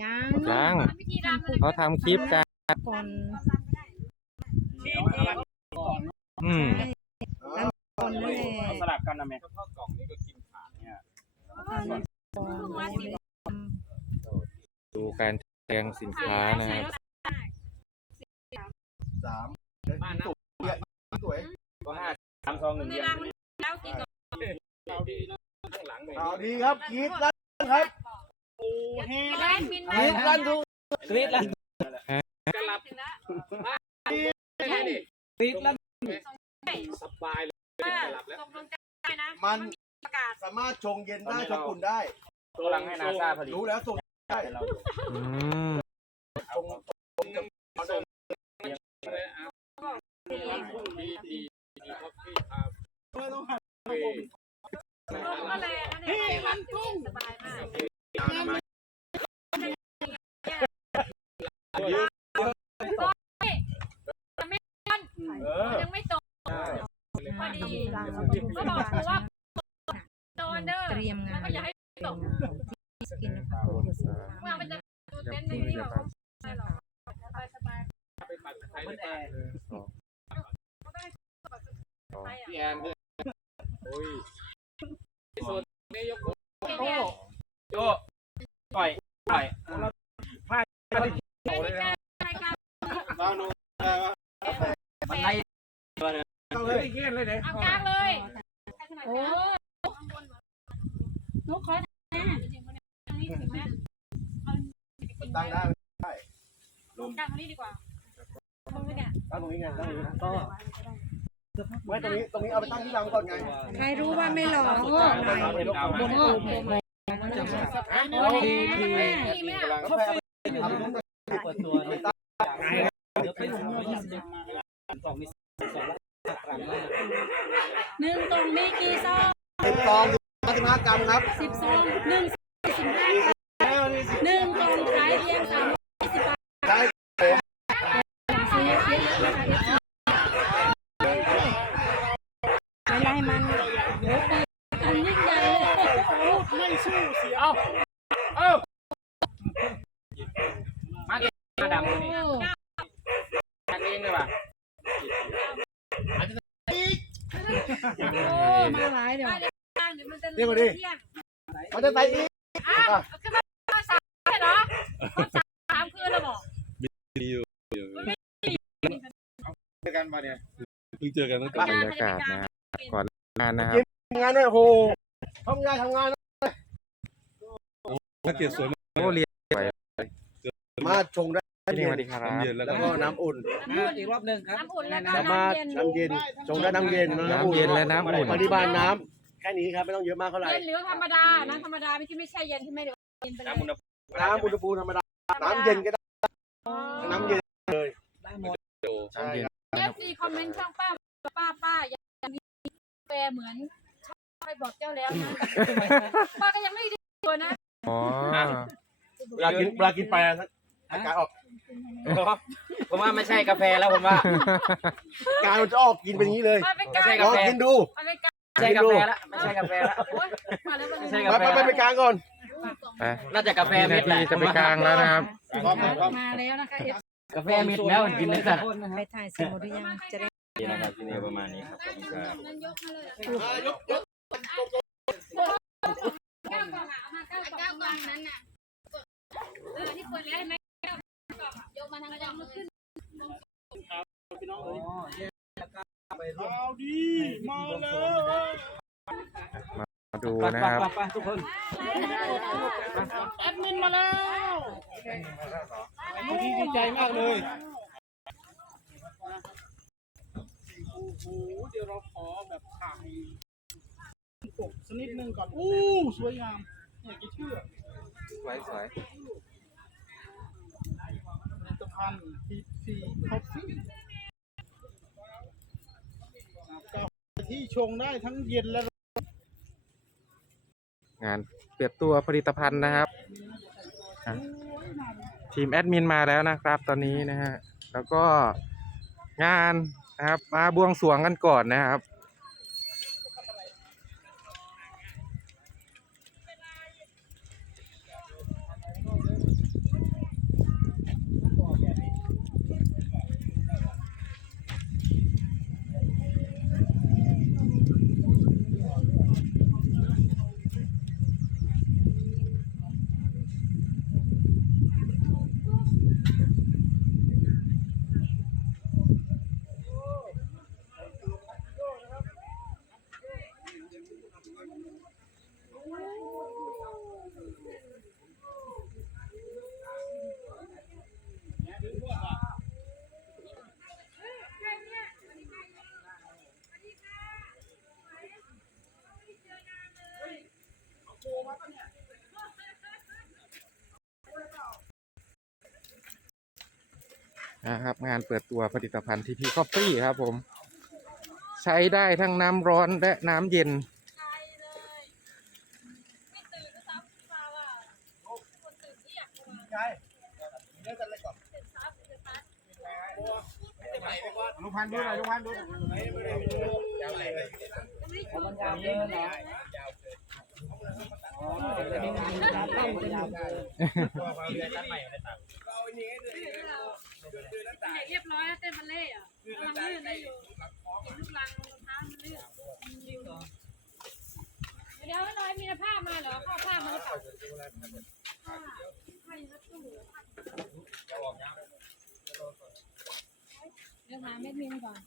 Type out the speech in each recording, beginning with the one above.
ยังยังวิธีรำอะไรเขาทำคลิปกันก่อนอืมก่อนนั่นแหละสลับกันนะแม่มาสิดูการแสดงสินค้านะครับสามสวยก็ห้าสามสองหนึ่งในเดียวรำแล้วกินกับข่าวดีครับกรีดแล้วครับแกรีดลันทุกกรี๊ดแล้วถึงแล้วกรี๊ดแล้วสบายเลยหลับแล้วมันประกาศสามารถชงเย็นได้ชงอุ่นได้ตัวหลังให้นาซาผลิตรู้แล้วส่งได้อืมชงก็เลยนะเนี่ยมันกุ้งสบายมาก ยังไม่ตกพอดีก็บอกครูว่าโดนเด้อเตรียมงานก็อย่าให้ตกที่สกินนะคะเมื่อมันจะเต้นในนี้แบบไม่หรอกสบายสบายมันแอร์พี่แอนโอ้ยเนี่ยโยป ล่อยปล่อยไม่ได้ใช่ครับมันไล่ต้องเลยเงี้ยเลยเนี่ยเอากลางเลยโอ้นุ๊กขอทำนี่ถึงแม่ตั้งได้กลางตรงนี้ดีกว่าตรงนี้เนี่ยตั้งตรงนี้ไงตั้งตรงนี้ก็ไม่ตรงนี้ตรงนี้เอาไปตั้งที่รังก่อนไงใครรู้ว่าไม่หลอก็หน่อยบนโอ่ ยนี่แม่กาแฟทำนู้นเปิดตัวไปตั้งเดี๋ยวไปลงยี่สิบสองมีสองกรัมหนึ่งตรงมีกี่ซองสิบซองห้าสิบห้ากรัมครับสิบซองหนึ่งสิบห้าหนึ่งตรงขายเพียงสามร้อยสิบบาท ใช่ ซื้อเยอะ ไม่ไล่มัน ๆอันยิ่งใหญ่เลย ไม่สู้เสียเอาเอามาเก็บมาดำเลยนี่ทางเองเลยว่ะ โอ้ มาหลายเดี๋ยวเดี๋ยวมันจะเที่ยงมันจะใส่อีกอ้าวขึ้นมาสามใช่เหรอครบสามคืนแล้วบอกด้วยกันมาเนี่ยเพิ่งเจอกันตั้งแต่บรรยากาศนะครับก่อนงานนะครับทำงานด้วยโหทำงานทำงานนักเกียรติสวยโอ้เรียนมาชงได้ นี่สวัสดีครับแล้วก็น้ำอุ่น อีกรอบหนึ่งครับ น้ำอุ่นแล้วก็สามารถน้ำเย็นน้ำเย็นชงได้น้ำเย็นน้ำเย็นและน้ำอุ่นปริมาณน้ำแค่นี้ครับไม่ต้องเยอะมากเท่าไหร่ เย็นหรือธรรมดา น้ำธรรมดาไม่ที่ไม่ใช่เย็นที่ไม่เดือดเย็นไปเลยน้ำอุณหภูมิน้ำอุณหภูมิธรรมดา น้ำเย็นก็ได้ น้ำเย็นได้หมดใช่น้ำเย็นเอฟซีคอมเมนต์ช่องป้าป้าป้ายังมีแปรเหมือนช่องไปบอกเจ้าแล้วนะป้าก็ยังไม่ได้ตัวนะอ๋อ เวลากินเวลากินไปอาการออก ผมว่าไม่ใช่กาแฟแล้วผมว่า การมันจะออกกินเป็นอย่างนี้เลยมันเป็นไม่การใช่ลองกินดูมันเป็นการไม่ใช่กาแฟแล้วไม่ใช่กาแฟแล้วโอ๊ยมาแล้วมันไม่ใช่ไปกาแฟไปไปไปกลางก่อนไปน่าจะกาแฟนี่เม็นาดแหทีละจะไปกลางแล้วนะครับ มาแล้วนะคะเอฟกาแฟเม็ดแล้วกินได้สักไปถ่ายสมุดหรือยังจะได้นี่นะครับที่นี่ประมาณนี้ครับขอบคุณครับนั้นยกมาเลยเก้ากล่องอะเอามาเก้ากล่องเก้ากล่องนั้นน่ะเออที่เปิดแล้วเห็นไหมเก้ากล่ องอะยกมาทางกระดังมันขึ้นมาดูนะครับไปทุกคนแอดมินมาแล้วดีใจมากเลยโอ้โหเดี๋ยวเราขอแบบถ่ายปกสักนิดนึงก่อนอู้สวยงามอยากจะเชื่อสวยสวย ผลิตภัณฑ์ทีซีคอฟฟี่กาแฟที่ชงได้ทั้งเย็นและงานเปิดตัวผลิตภัณฑ์นะครับอะทีมแอดมินมาแล้วนะครับตอนนี้นะฮะแล้วก็งานนะครับมาบวงสรวงกันก่อนนะครับ นะครับ งานเปิดตัวผลิตภัณฑ์ทีพีคอฟฟี่ครับผม ใช้ได้ทั้งน้ำร้อนและน้ำเย็นไกลเลยไม่ตื่นก็ซ้ำมาว่าคนตื่นเที่ยงมาใช่เลิกกันเลยก่อนตื่นซ้ำตื่นซ้ำลุงพันดูหน่อยลุงพันดูหน่อยมันยาวเกินเหรออ๋อเดี๋ยวนี้มันยาวมัน ยาวเกินใส่เรียบร้อยแล้วเต้นบัลเล่ต์อะกำลังลื่นได้อยู่เห็นลูกรังรองเท้ามันลื่นเดี๋ยวน้อยมีผ้ามาเหรอเข้าผ้ามาหรือเปล่าผ้าผ้าอยู่ในตู้เดี๋ยวหาเม็ดมินก่อน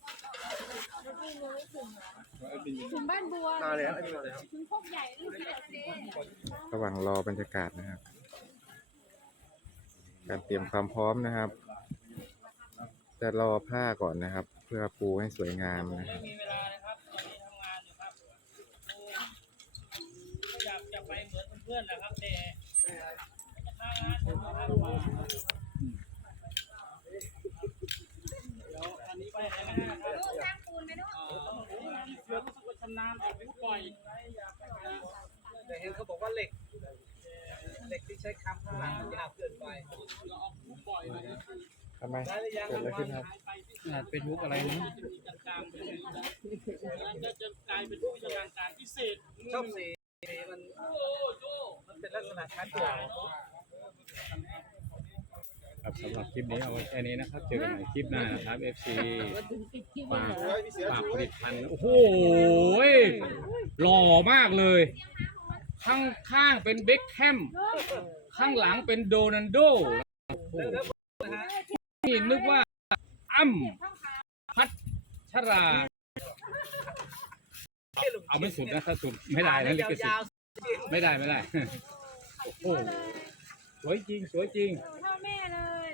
ถึงบ้านบัวมาแล้วไอ้นี่มาแล้วถึงพวกใหญ่ลูกใหญ่เซ่ระหว่างรอบรรยากาศนะครับ การเตรียมความพร้อมนะครับ จะรอผ้าก่อนนะครับ เพื่อปูให้สวยงามนะครับมีเวลานะครับตอนนี้ทำงานอยู่ครับก็อยากจะไปเหมือนเพื่อนๆแหละครับแต่จะทำงานอยู่ครับเดี๋ยวอันนี้ไปไหนกันนะครับลูกสร้างปูนไหมลูกเสือรู้สึกว่าชำนาญออกบ่อยแต่เห็นเขาบอกว่าเหล็กเหล็กที่ใช้ค้ำข้างหลังมันยาวเกินไปเราออกบ่อยเลยนะ ทำไมเกิดอะไรขึ้นครับไปที่เป็นมุกอะไรนะจะมีกลางๆไปเลยนะแล้วก็จะกลายเป็นผู้ชำนาญการพิเศษชอบสีมันมันเป็นลักษณะคัดเดี่ยวครับสำหรับคลิปนี้เอาไว้แค่นี้นะครับ เจอกันใหม่คลิปหน้านะครับ FC ฝากฝากผลิตภัณฑ์โอ้โหหล่อมากเลย ข้างข้างเป็นเบ็คแฮมข้างหลังเป็นโดนัลโด โอ้โหนี่นึกว่าอ้ำพัชรา เอาไม่สุดนะถ้าสุดไม่ได้นะลิขสิทธิ์ไม่ได้ไม่ได้โอ้โหสวยจริงสวยจริงเท่าแม่เลย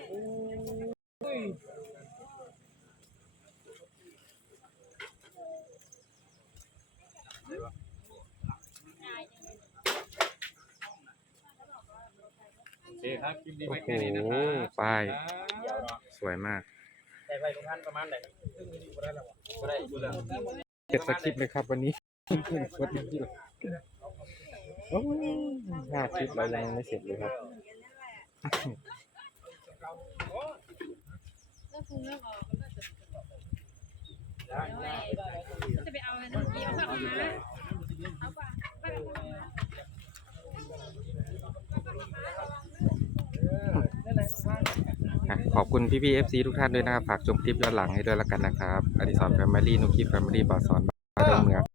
โอเคครับคลิปนี้โอ้ไว้โหแค่นี้นะครับป้ายครับ สวยมากแต่ไปตรงนั้นประมาณไหนซึ่งอยู่ได้แล้วก็ได้อยู่แล้วเก็บสคริปต์เลยครับวันนี้สวัสดีครับโอ้ห้าคลิปแล้วยังไม่เสร็จเลยครับเลิกฟูเลิกออกเลิกจะจะไปเอาอะไรนะกี่เอาผ้าขาวม้าเอาป่ะผ้าขาวม้า อะขอบ คุณพี่พี่เอฟซีทุกท่านด้วยนะครับ ฝากชมคลิปย้อนหลังให้ด้วยละกันนะครับอดิสรแฟมิลี่นุกคิปแฟมิลี่บอสอนบ้านเมือง